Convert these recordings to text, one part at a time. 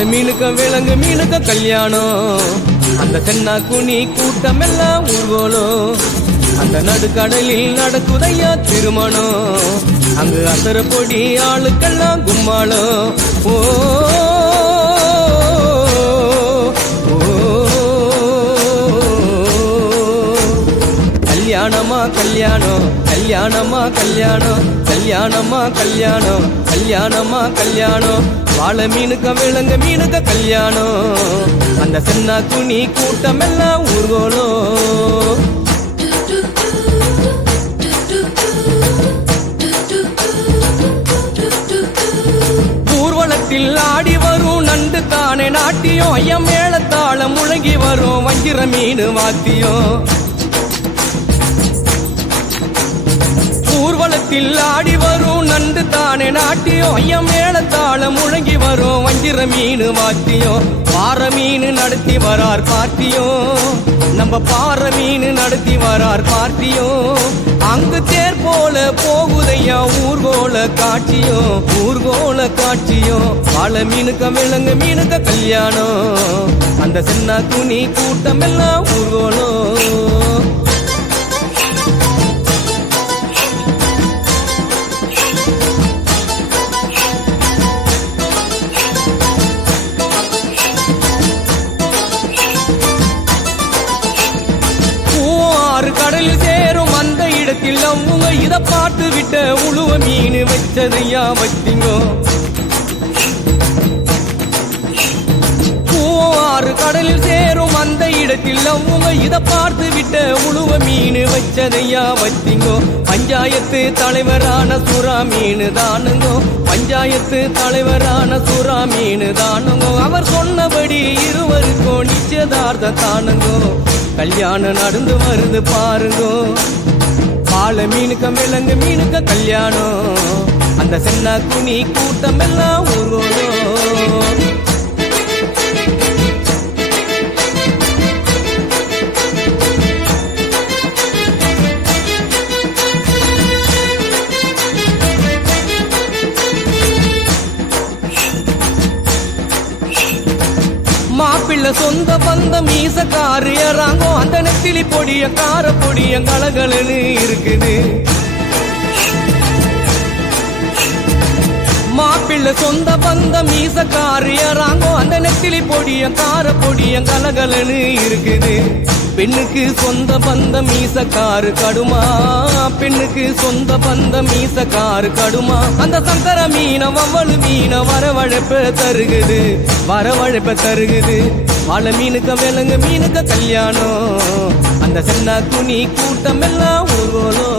வாழை மீனுக்க விலங்கு மீனுக்க கல்யாணம். அந்த தென்னா குனி கூட்டம் எல்லாம் ஊர்வலம். அந்த நடுக்கடலில் நடக்குதையா திருமணம். அங்கு அசர பொடி ஆளுக்கெல்லாம் கும்மாளம். ஓ கல்யாணமா கல்யாணம் கல்யாணமா கல்யாணம் கல்யாணமா கல்யாணம் கல்யாணமா கல்யாணம். வாழை மீனுக்க விலங்கு மீனுக்க கல்யாணம். அந்த சென்னா குனி கூட்டம் எல்லாம் ஊர்வலம். ஊர்வலத்தில் ஆடி வரும் நண்டு தானே நாட்டியம். ஐயம் மேளத்தாளம் முழங்கி வரும் வஞ்சிர மீன் வாத்தியம். ஊர்வலத்தில் ஆடி வரும் நண்டு தானே நாட்டியம். ஐயம் மேளத்தாளம் முழங்கி வரும் வஞ்சிர மீன் வாத்தியம். பாறை மீன் நடத்தி வரார் பார்ட்டியும். நம்ம பாறை மீன் நடத்தி வரார் பார்ட்டியும். அங்கு தேர் போல போகுதையா ஊர்கோல காட்சியும். ஊர்கோல காட்சியும். வாழை மீனுக்க விலங்கு மீனுக்க கல்யாணம். அந்த சென்னா குனி கூட்டம் எல்லாம் ஊர்கோலம். கடலில் சேரும் அந்த இடத்தில் அவங்க இத பார்த்து விட்ட உழுவ மீன் வச்சதையா வச்சிங்கோ. ஆறு கடலில் சேரும் அந்த இடத்தில் அவங்க இத பார்த்து விட்ட உழுவ மீன் வச்சதையா வச்சிங்கோ. பஞ்சாயத்து தலைவரான சுறா மீன் தானுங்கோ. பஞ்சாயத்து தலைவரான சுறா மீன் தானுங்கோ. அவர் சொன்னபடி இருவருக்கும் நிச்சயதார்த்த தானுங்கோ. கல்யாணம் நடந்து வருது பாருங்கோ. வாழை மீனுக்க விலங்கு மீனுக்க கல்யாணம். அந்த சென்னா குனி கூட்டம் எல்லாம் ஊர்வலம். மாப்பிள்ள சொந்த பந்தம் மீசக்காரு ஏறாங்கோ. அந்த நெத்திலி பொடிய கார பொடிய கலகலன்னு இருக்குது. மாப்பிள்ள சொந்த பந்தம் மீசக்காரு ஏறாங்கோ. அந்த நெத்திலி பொடிய கார பொடிய கலகலன்னு இருக்குது. பெண்ணுக்கு சொந்த பந்தம் மீசக்காரு கடுமா. பெண்ணுக்கு சொந்த பந்தம் மீசக்காரு கடுமா. அந்த சங்கர மீன வவ்வளு மீன வரவழைப்ப தருகுது. வரவழைப்ப தருகுது. வாழை மீனுக்க விலங்கு மீனுக்க கல்யாணம். அந்த சென்னா குனி கூட்டம் எல்லாம் ஊர்வலம்.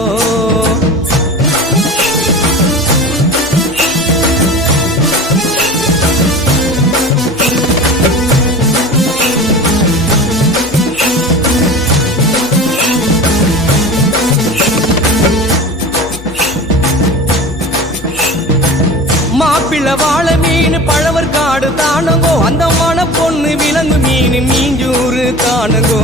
மாப்பிள்ள வாழை மீன் பழவர் காடு தானுங்கோ. அந்த மன பொண்ணு விலங்கு மீன் மீஞ்சூறு தானுங்கோ.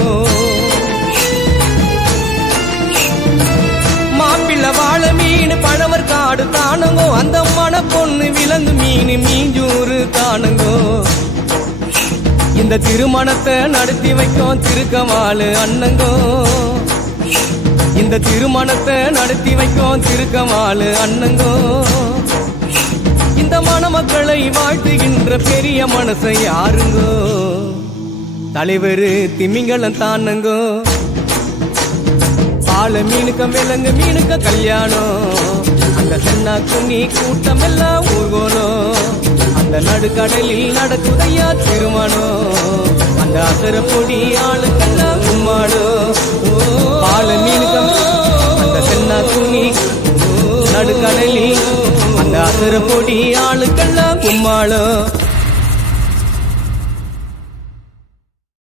மாப்பிள்ள வாழை மீன் பழவர் காடு தானுங்கோ. அந்த மன பொண்ணு விலங்கு மீன் மீஞ்சூறு தானுங்கோ. இந்த திருமணத்தை நடத்தி வைக்கும் திருக்கவாளு அண்ணங்கோ. இந்த திருமணத்தை நடத்தி வைக்கும் திருக்கவாளு அண்ணங்கோ. இந்த மணமக்களை வாழ்த்துகின்ற பெரிய மனசை யாருங்கோ. தலைவரு திமிங்கலம் தானுங்கோ. வாழை மீனுக்க விலங்கு மீனுக்க கல்யாணம். அந்த சென்னா குனி கூட்டம் எல்லாம் ஊர்வலம். அந்த நடுக்கடலில் நடக்குதையா திருமணம். அந்த அசர பொடி ஆளுக்கெல்லாம் கும்மாளம். வாழை மீனுக்க அந்த சென்னா குனி நடுக்கடலில் அந்த அசர பொடி ஆளுக்கெல்லாம் கும்மாளம்.